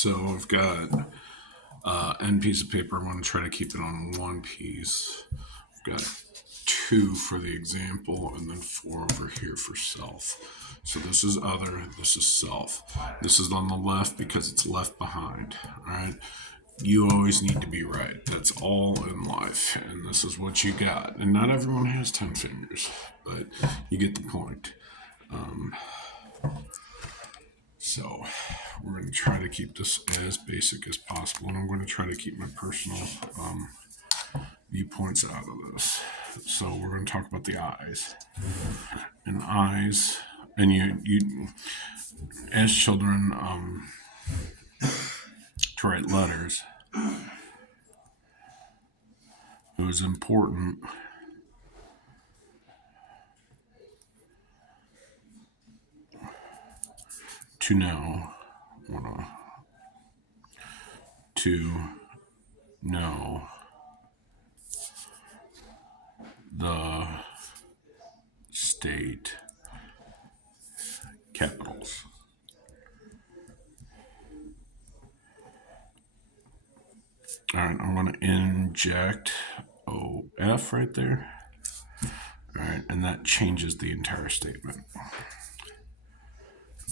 So I've got end piece of paper. I'm going to try to keep it on one piece. I've got two for the example and then four over here for self. So this is other, this is self. This is on the left because it's left behind. All right. You always need to be right. That's all in life. And this is what you got. And not everyone has 10 fingers, but you get the point. So we're going to try to keep this as basic as possible. And I'm going to try to keep my personal viewpoints out of this. So we're going to talk about the eyes. And eyes, and you as children, to write letters, it was important to know, to know the state capitals. All right, I'm going to inject OF right there. All right, and that changes the entire statement.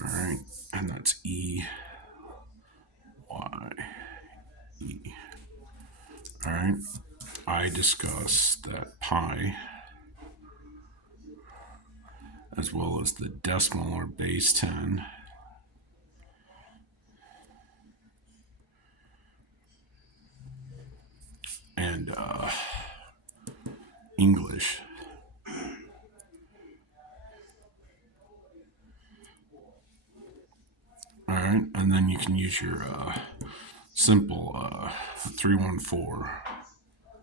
All right, and that's E, Y, E. All right, I discussed that pi, as well as the decimal or base 10, and English. All right, and then you can use your simple 314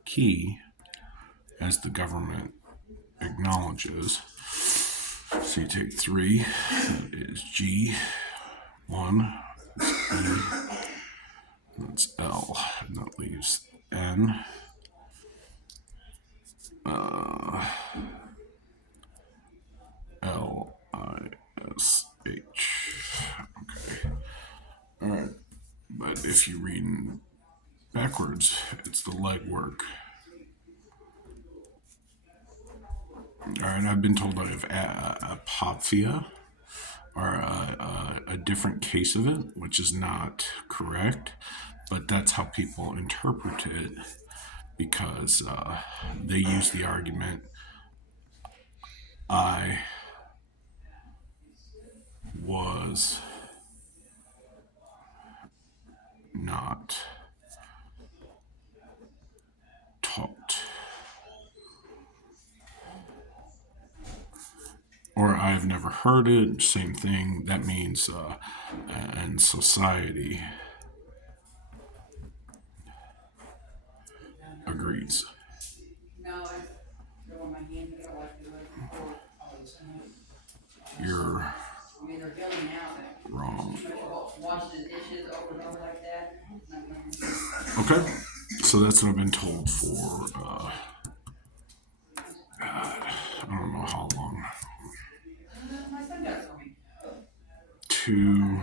key as the government acknowledges. So you take 3, that is G, 1, that's E, that's L, and that leaves N, L, I, S, H. Okay. All right. But if you read backwards, it's the legwork. All right. I've been told I have apophia, or a different case of it, which is not correct, but that's how people interpret it because they use the argument I was not taught, or I've never heard it. Same thing. That means and society agrees. You're wrong. Okay, so that's what I've been told for I don't know how long. To,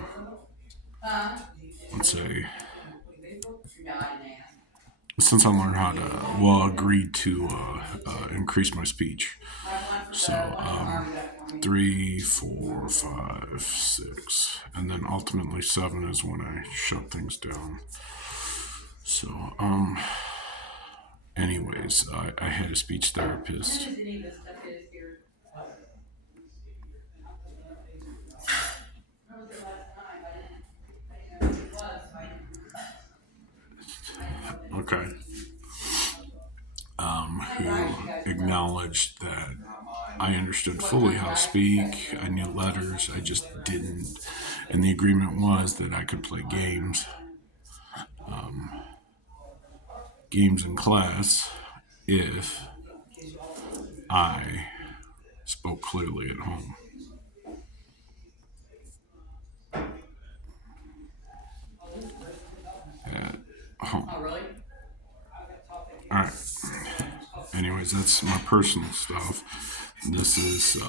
let's say, since I learned how to, agreed to increase my speech. So 3, 4, 5, 6, and then ultimately 7 is when I shut things down. So anyways, I had a speech therapist. Okay. Who acknowledged that I understood fully how to speak. I knew letters. I just didn't. And the agreement was that I could play games in class if I spoke clearly at home. At home. All right. Anyways. anyways, that's my personal stuff. This is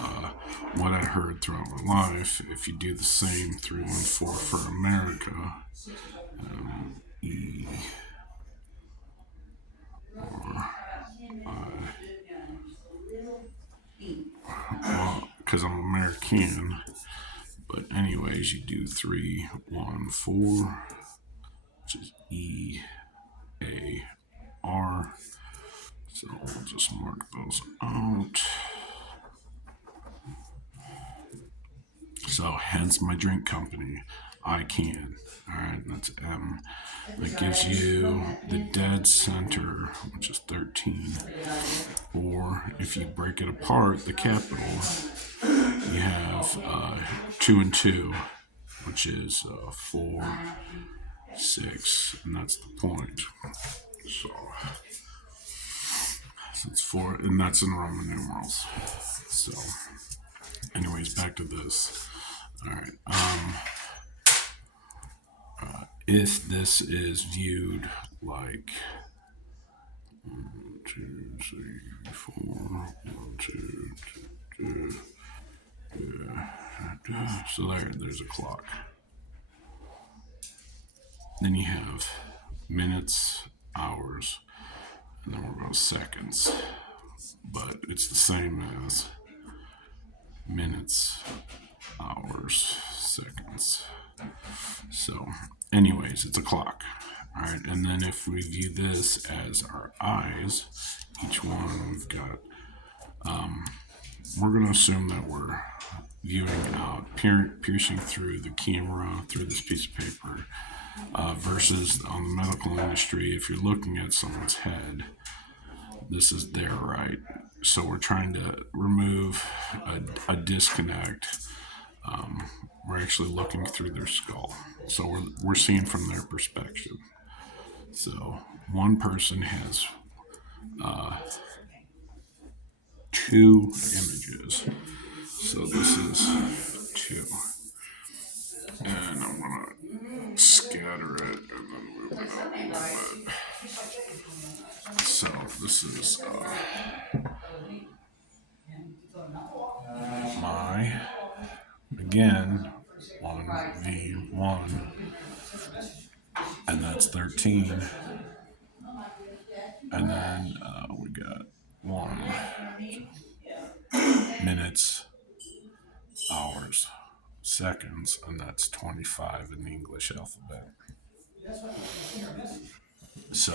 what I heard throughout my life. If you do the same 314 for America, E or well, because I'm American. But anyways, you do 314, which is E A R. So we'll just mark those out. So hence my drink company, I Can. All right, that's M. That gives you the dead center, which is 13. Or if you break it apart, the capital, you have 2 and 2, which is 4, 6, and that's the point. So it's 4, and that's in Roman numerals. So, anyways, back to this. All right. If this is viewed like 1, 2, 3, 4, 1, 2, 2, 2, so there's a clock. Then you have minutes, hours, and then we'll go seconds. But it's the same as minutes, hours, seconds. So, anyways, it's a clock. All right, and then if we view this as our eyes, each one we've got, we're going to assume that we're viewing out, piercing through the camera, through this piece of paper, versus on the medical industry, if you're looking at someone's head, this is their right. So we're trying to remove a disconnect. We're actually looking through their skull. So we're seeing from their perspective. So one person has 2 images. So this is 2. And I'm going to scatter it and then move it up a little bit. So this is my, again, 1v1, and that's 13. And then we got 1 minutes, hours, seconds, and that's 25 in the English alphabet. So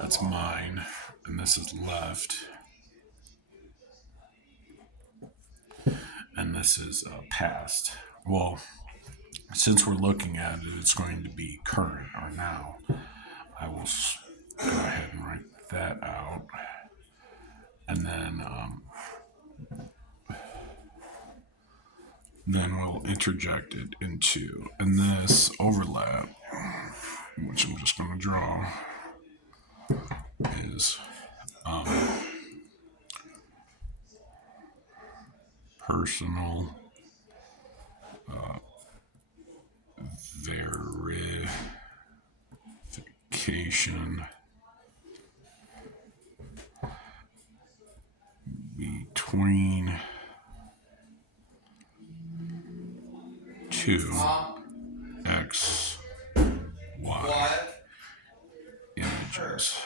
that's mine, and this is left, and this is past. Well, since we're looking at it, it's going to be current or now. I will go ahead and write that out, and then we'll interject it into, and this overlap, which I'm just going to draw, is personal verification between 2 X, Y images.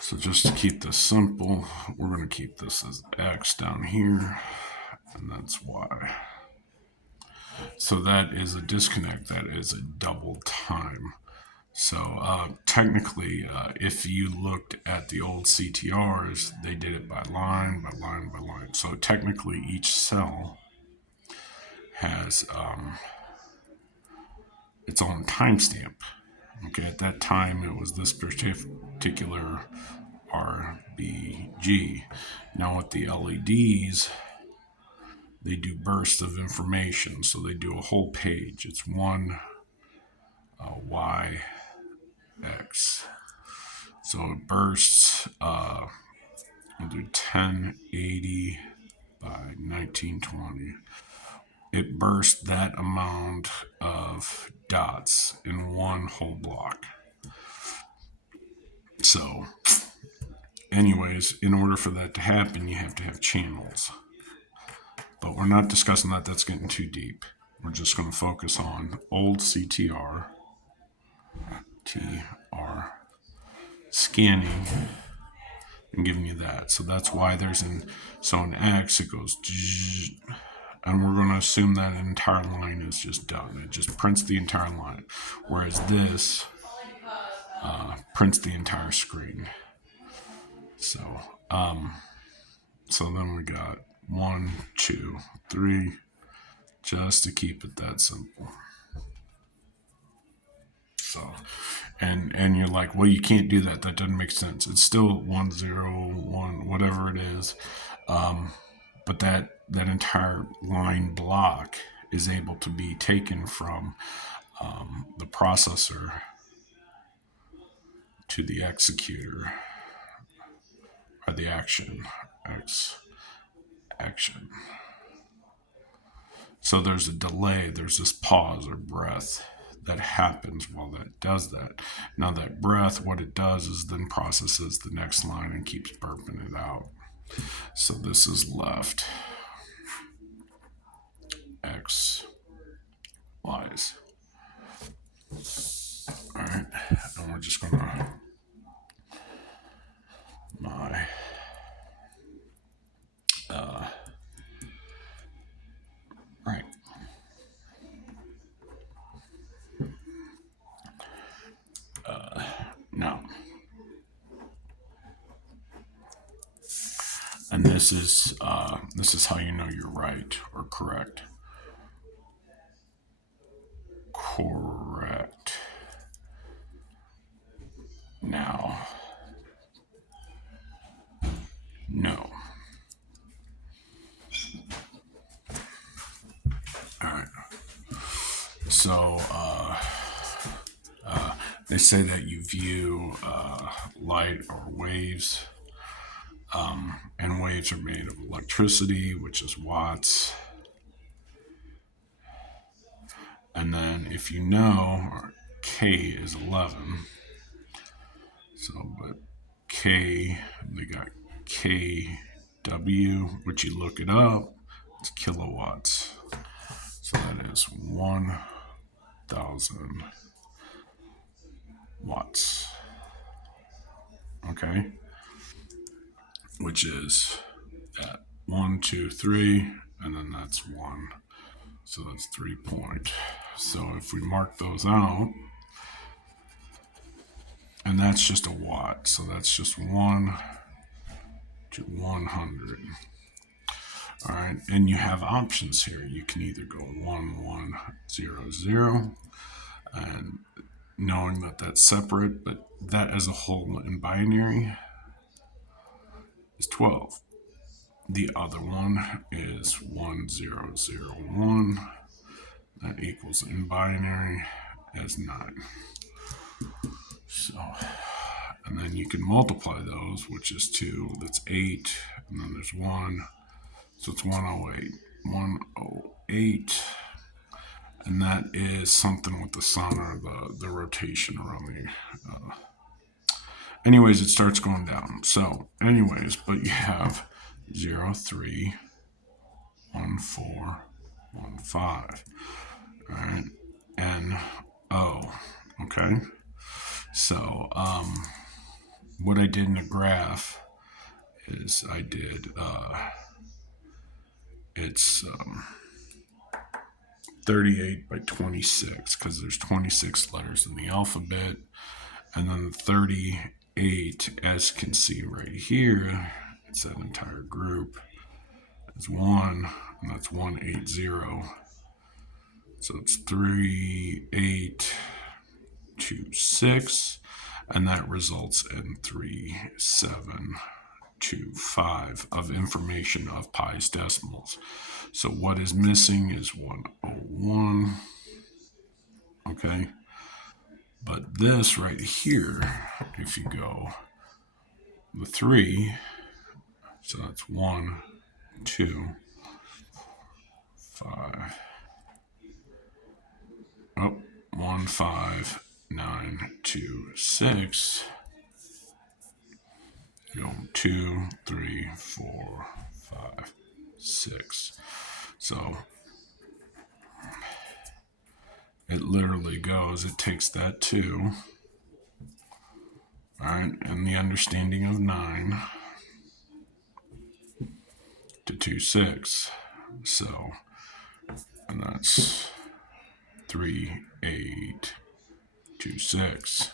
So just to keep this simple, we're going to keep this as X down here, and that's Y. So that is a disconnect. That is a double time. So technically, if you looked at the old CTRs, they did it by line, by line, by line. So technically, each cell has its own timestamp. Okay, at that time, it was this particular RBG. Now with the LEDs, they do bursts of information. So they do a whole page. It's 1 Y X. So it bursts, we'll do 1080 by 1920. It bursts that amount of dots in one whole block. So, anyways, in order for that to happen, you have to have channels. But we're not discussing that. That's getting too deep. We're just going to focus on old CTR, TR, scanning, and giving you that. So that's why there's in X, it goes, and we're going to assume that an entire line is just done. It just prints the entire line. Whereas this prints the entire screen. So, so then we got 1, 2, 3, just to keep it that simple. So, and you're like, well, you can't do that. That doesn't make sense. It's still 1, 0, 1, whatever it is. But that entire line block is able to be taken from the processor to the executor, or the action, action. So there's a delay, there's this pause or breath that happens while that does that. Now that breath, what it does is then processes the next line and keeps burping it out. So this is left, X, Y's. All right, and we're just gonna right. Now, and this is how you know you're right or correct. Correct. Now, no. All right. So they say that you view light or waves, and waves are made of electricity, which is watts. And then if you know, K is 11. So, but K, they got KW, which you look it up, it's kilowatts. So that is 1,000 watts. Okay? Which is at 1, 2, 3, and then that's 1. So that's 3 point. So if we mark those out, and that's just a watt, so that's just 1 to 100. All right, and you have options here. You can either go 1, 1, 0, 0, and knowing that that's separate, but that as a whole in binary is 12. The other one is 1, 0, 0, 1. That equals in binary as 9. So, and then you can multiply those, which is 2, that's 8, and then there's 1, so it's 108. 108, and that is something with the sun or the rotation around the. Anyways, it starts going down. So, anyways, but you have 0, 3, 1, 4, 1, 5. All right, N, O. Okay. So, what I did in the graph is I did, it's 38 by 26 because there's 26 letters in the alphabet, and then 38, as you can see right here, it's that entire group. It's 1, and that's 180. So it's 3, 8, 2, 6, and that results in 3, 7, 2, 5 of information of pi's decimals. So what is missing is 101. Okay. But this right here, if you go the 3, so that's 1, 2, 5. Oh, 1, 5, 9, 2, 6. go 2, 3, 4, 5, 6. So it literally goes, it takes that 2, all right, and the understanding of 9 to 2, 6. So, and that's 3, 8, 2, 6.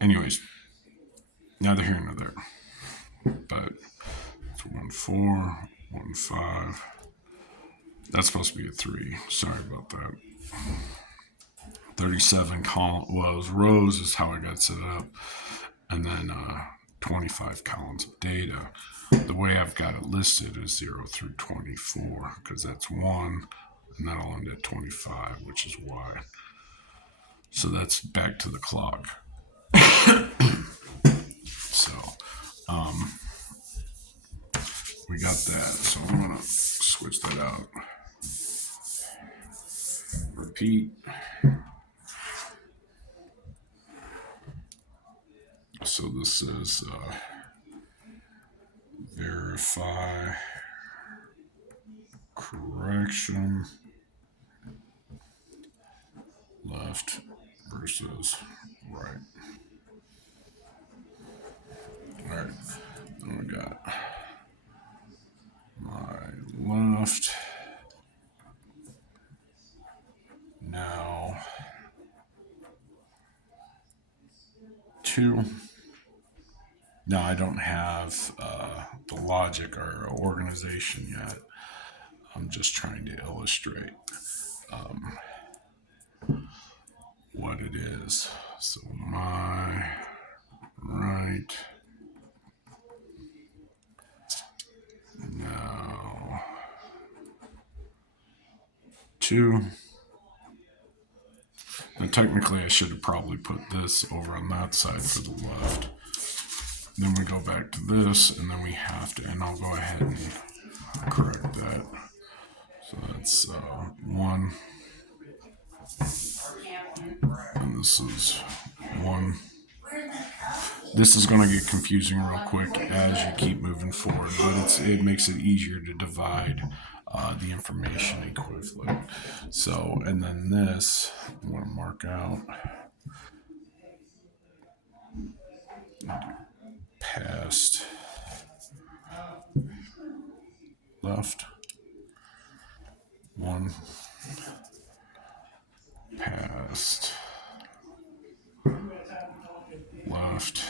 Anyways, neither here nor there. But it's 1, 4, 1, 5. That's supposed to be a 3. Sorry about that. 37 rows is how I got set up. And then 25 columns of data. The way I've got it listed is 0 through 24 because that's 1, and that'll end at 25, which is y. So that's back to the clock. So we got that. So I'm going to switch that out. Repeat. So this is verify correction left versus right. All right, then we got my left. Now 2. Now I don't have the logic or organization yet. I'm just trying to illustrate what it is. So my right. Now 2. And technically I should have probably put this over on that side for the left. Then we go back to this, and then we have to, and I'll go ahead and correct that. So that's 1. And this is 1. This is going to get confusing real quick as you keep moving forward, but it makes it easier to divide the information equivalent. So, and then this, I'm going to mark out past left 1 past left.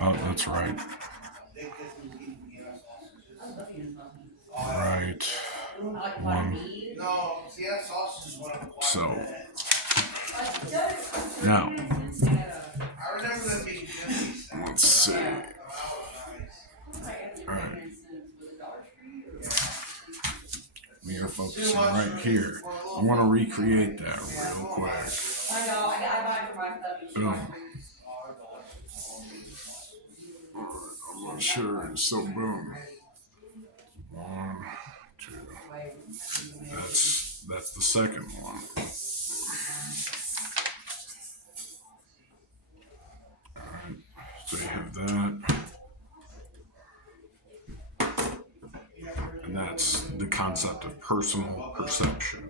Oh, that's right. Right 1. So now let's see. All right. We are focusing right here. I want to recreate that real quick. Boom. I'm not sure. So boom. 1, 2. That's the second one. All right. So you have that. And that's the concept of personal perception.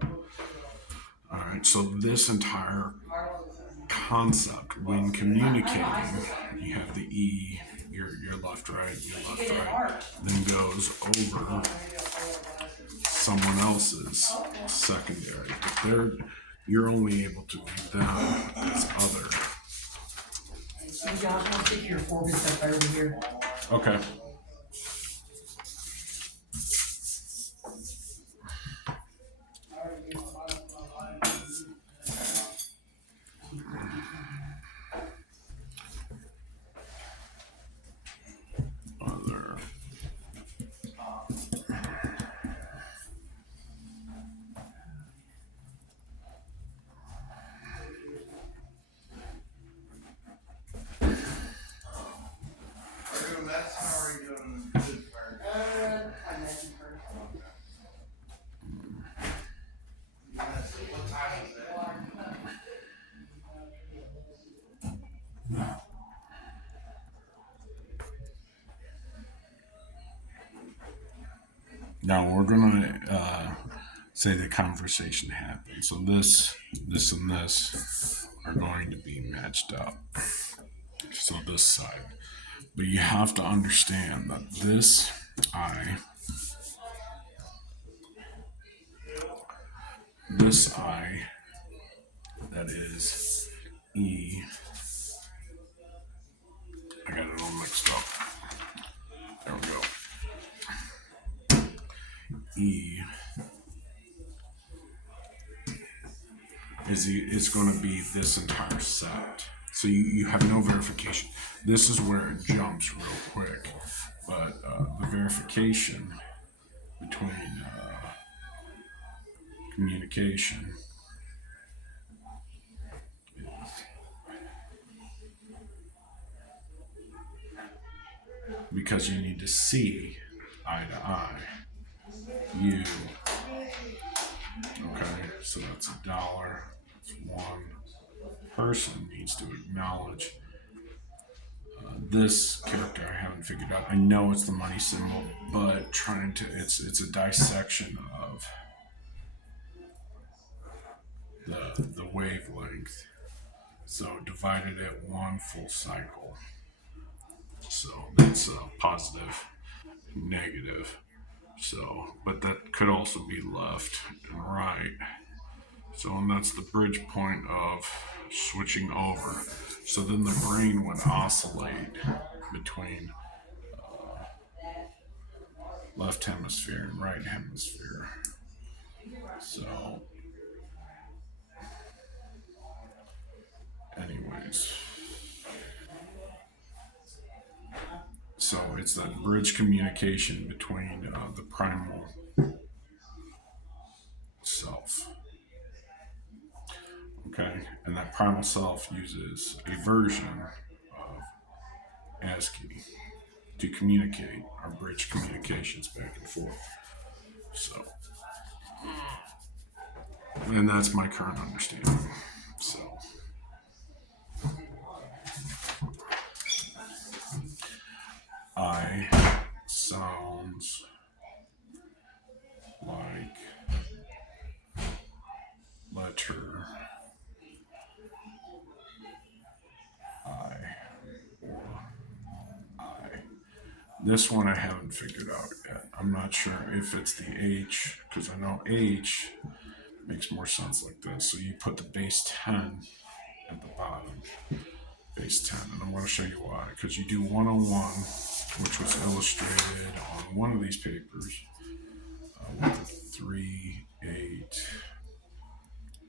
All right, so this entire concept, when communicating, you have the E, your left, right, your left, right, then goes over someone else's secondary. But you're only able to do that as other. Hey Josh, I'll take your fork and stuff over here. Okay. Other. Now we're gonna say the conversation happened. So this, and this are going to be matched up. So this side. But you have to understand that this I, that is E, I got it all mixed up. There we go. E is going to be this entire set. So you have no verification. This is where it jumps real quick. But the verification between communication, because you need to see eye to eye. You, okay, so that's $1. That's one person needs to acknowledge this character. I haven't figured out. I know it's the money symbol, but it's a dissection of the wavelength. So divided at one full cycle. So that's positive, negative. So, but that could also be left and right. So, and that's the bridge point of switching over. So then the brain would oscillate between left hemisphere and right hemisphere. So, anyways, so it's that bridge communication between the primal self. Okay, and that primal self uses a version of ASCII to communicate or bridge communications back and forth. So, and that's my current understanding. So, I sounds like letter I or I. This one I haven't figured out yet. I'm not sure if it's the H, because I know H makes more sense like this. So you put the base 10 at the bottom, base 10, and I'm going to show you why. Because you do 101, which was illustrated on one of these papers with the 3, 8,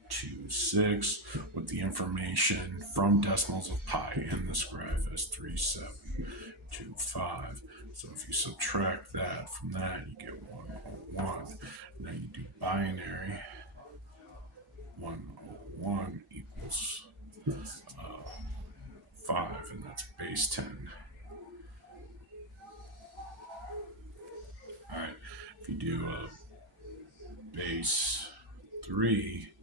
2, 6, with the information from decimals of pi in this graph as 3, 7, 2, 5. So if you subtract that from that, you get 101. Now you do binary. 101 equals 5, and that's base 10. All right, if you do a base 3,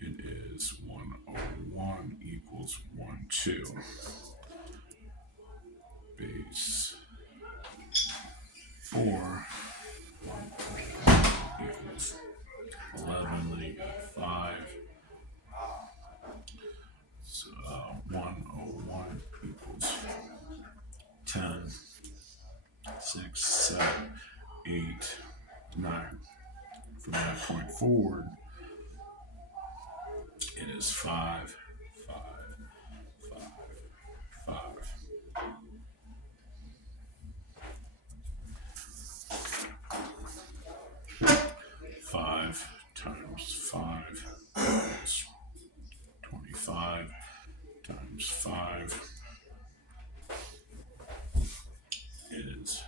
it is 101 equals 12. Base 4, 101 equals 11, then you got 5. So 101 equals 10, 6, 7, 8, 9. From that point forward, it is 5, 5, 5, 5. 5 times 5 is 25 times 5 is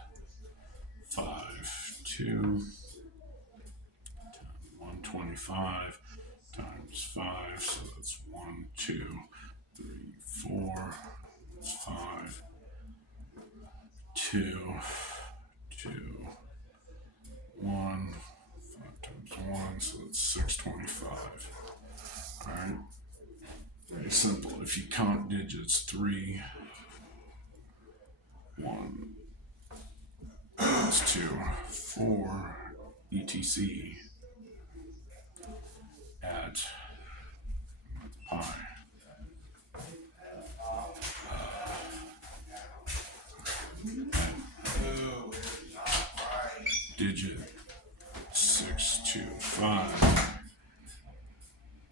5, 2, 125 times 5, so that's 1, 2, 3, 4, that's 5, 2, 2, 1, 5 times 1, so that's 625. Alright, very simple. If you count digits 3, 1, equals to 4 etc at pi. Digit 625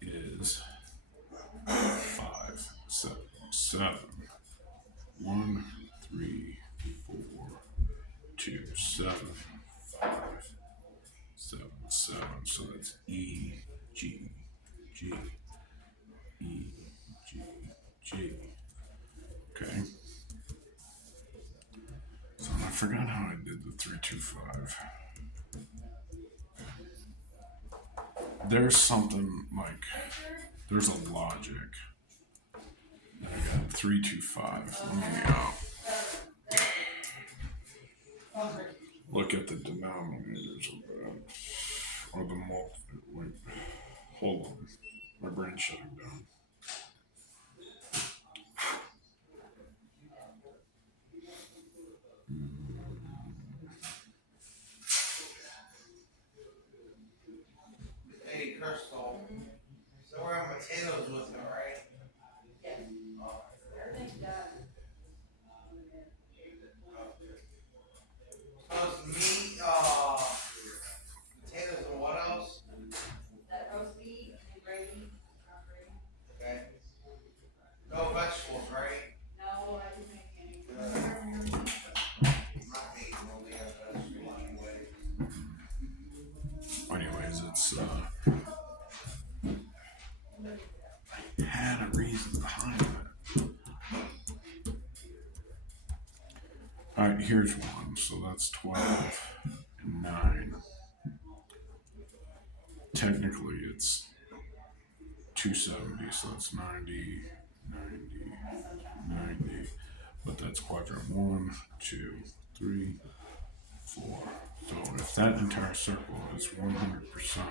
is 5, 7, 7, 1, 3, 4, 2, 7, 5, 7, 7. So that's E, G, G, E, G, G. Okay. So I forgot how I did the 325. There's something like, there's a logic. I got 325. Let me look at the denominators of that. Or the multiple. Wait, hold on. My brain's shutting down. Hey, Crystal. So we're having potatoes with him, right? Yes. Everything's done. So it's meat, potatoes, and what else? That roast beef and gravy. Okay. No vegetables, right? No, I didn't make any. Not meat, only have vegetables anyway. Anyways, it's had a reason behind it. Alright, here's one. So that's 12 and 9. Technically it's 270, so it's 90, 90. But that's quadrant 1, 2, 3, 4. So if that entire circle is 100%,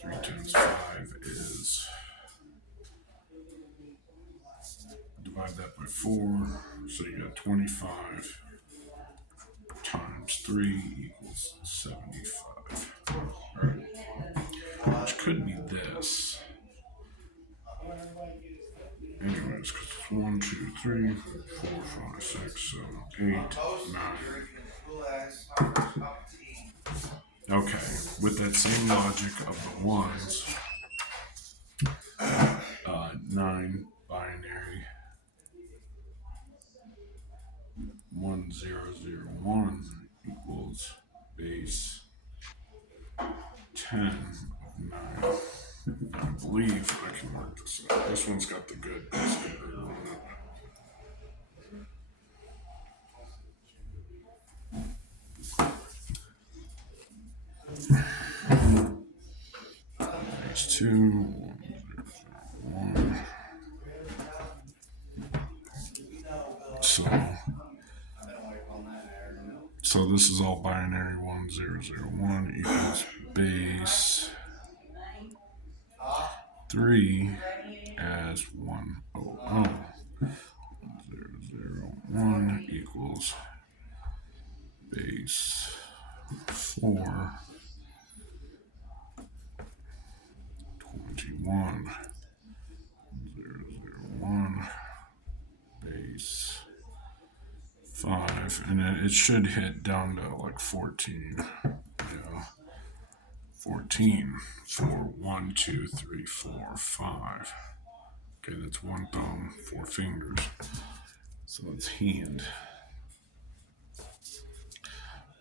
3 times 5 is, divide that by 4, so you got 25 times 3 equals 75. Right. Which could be this. Anyways, because it's 1, 2, 3, 4, 5, 6, 7, 8, 9. Okay, with that same logic of the ones, 9 binary 1001 equals base 10 of 9. I believe I can work this out. This one's got the good base converter on it. There's 2, 1. So this is all binary 1001 equals base 3 as 100. 1001 equals base 4 21 001 base 5, and it should hit down to like 14. Yeah, 14 for 1, 2, 3, 4, 5. Okay, that's 1 thumb, 4 fingers. So it's hand.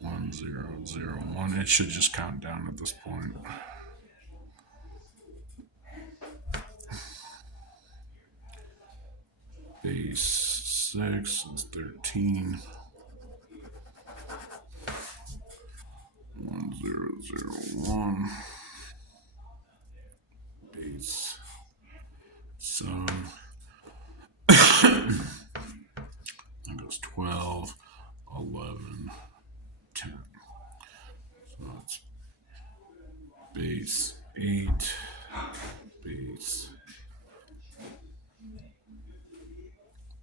1001. It should just count down at this point. Base 6 is 13. 1001. Base 7. That goes 12, 11, 10. So that's base 8, base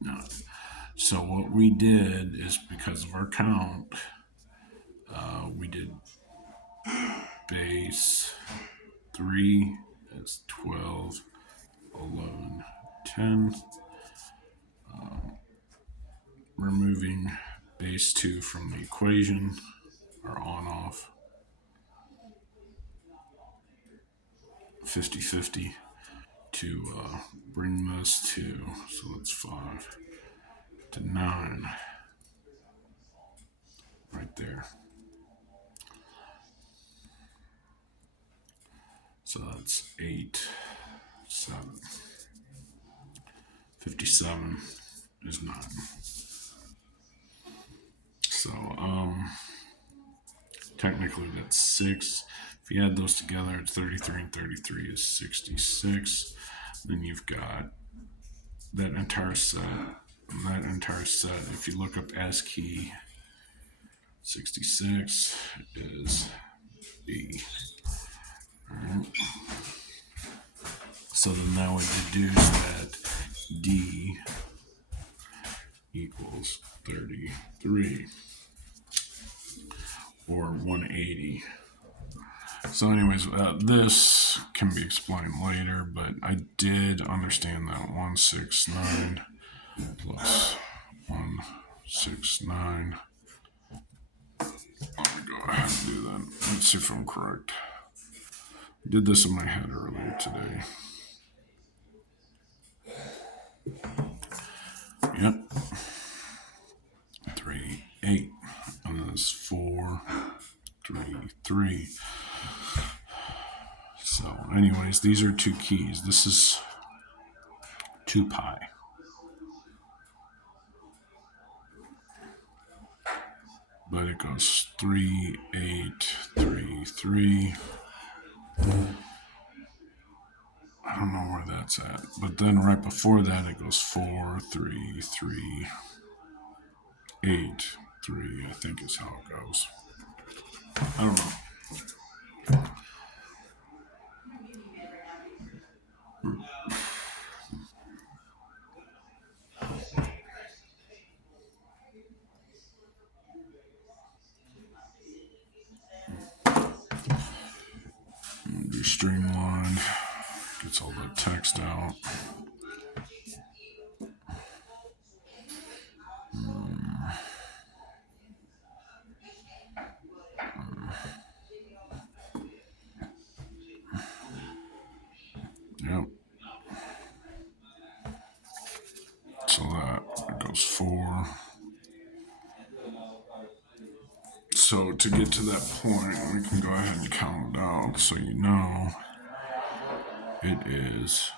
9. So what we did is, because because of our count, we did base 3 is 12, 11, 10. Removing base 2 from the equation, or on off, 50-50 to bring this to, so that's 5 to 9 right there. So that's 8, 7. 57 is 9. So, technically that's 6. If you add those together, it's 33, and 33 is 66. Then you've got that entire set. And that entire set, if you look up ASCII, 66 is B. Alright. So then that would deduce that D equals 33 or 180. So anyways, this can be explained later, but I did understand that 169 plus 169. I'm gonna go ahead and do that. Let's see if I'm correct. I did this in my head earlier today. Yep. 3, 8. And then it's 4, 3, 3. So, anyways, these are 2 keys. This is 2 pi. But it goes 3, 8, 3, 3. I don't know where that's at. But then right before that, it goes 4, 3, 3, 8, 3, I think is how it goes. I don't know. Be streamlined. Gets all that text out. Yep. So that it goes 4. So to get to that point, we can go ahead and count it out so you know it is.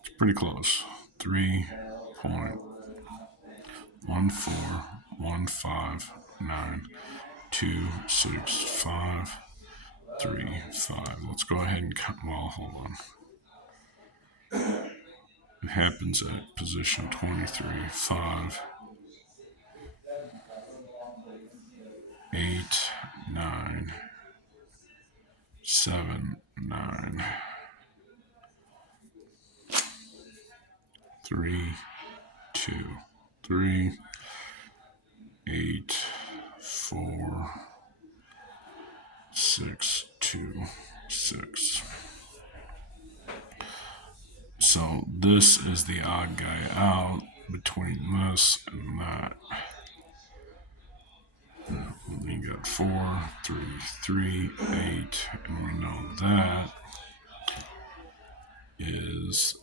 It's pretty close. 3.14159.265.3.5. Let's go ahead and count. Well, hold on. It happens at position 23. 5, 8, 9, 7, 9, 3, 2, 3, 8, 4, 6, 2, 6. So this is the odd guy out between this and that. And you got 4, 3, 3, 8, and we know that is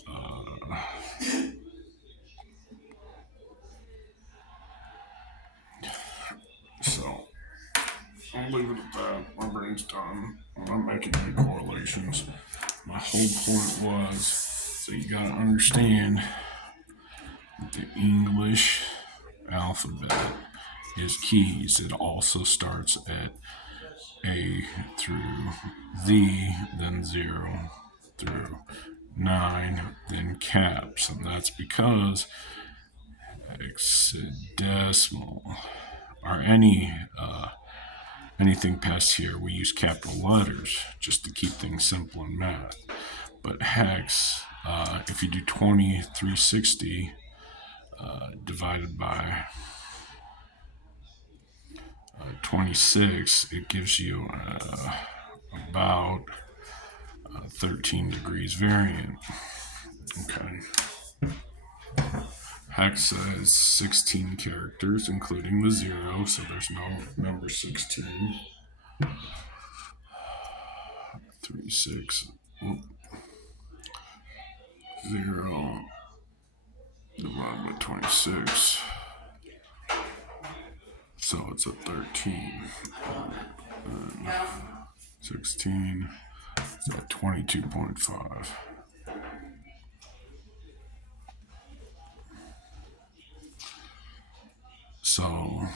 so I'll leave it at that. My brain's done. I'm not making any correlations. My whole point was, so you gotta understand that the English alphabet is keys. It also starts at A through Z, then 0 through 9, then caps, and that's because hexadecimal or anything past here, we use capital letters just to keep things simple in math. But hex, if you do 2360, divided by 26, it gives you about 13 degrees variant. Okay. Hex says 16 characters, including the 0, so there's no number 16. 3, 6, 0 divided by 26. So it's a 13. 16. So 22.5. So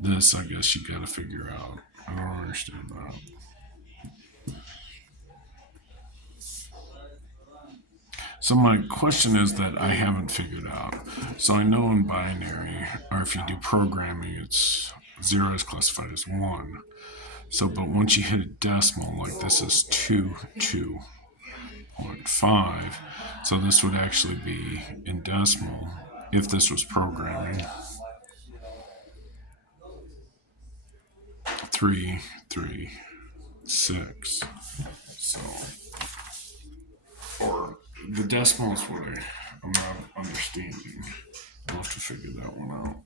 this, I guess you got to figure out. I don't understand that. So my question is that I haven't figured out. So I know in binary, or if you do programming, it's 0 is classified as 1. So, but once you hit a decimal, like this is 2.5. So this would actually be in decimal if this was programming. 3, 3, 6. So, or the decimal is what I'm not understanding. I'll have to figure that one out.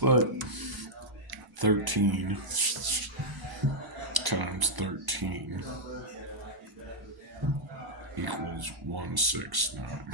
But 13 times 13 equals 169.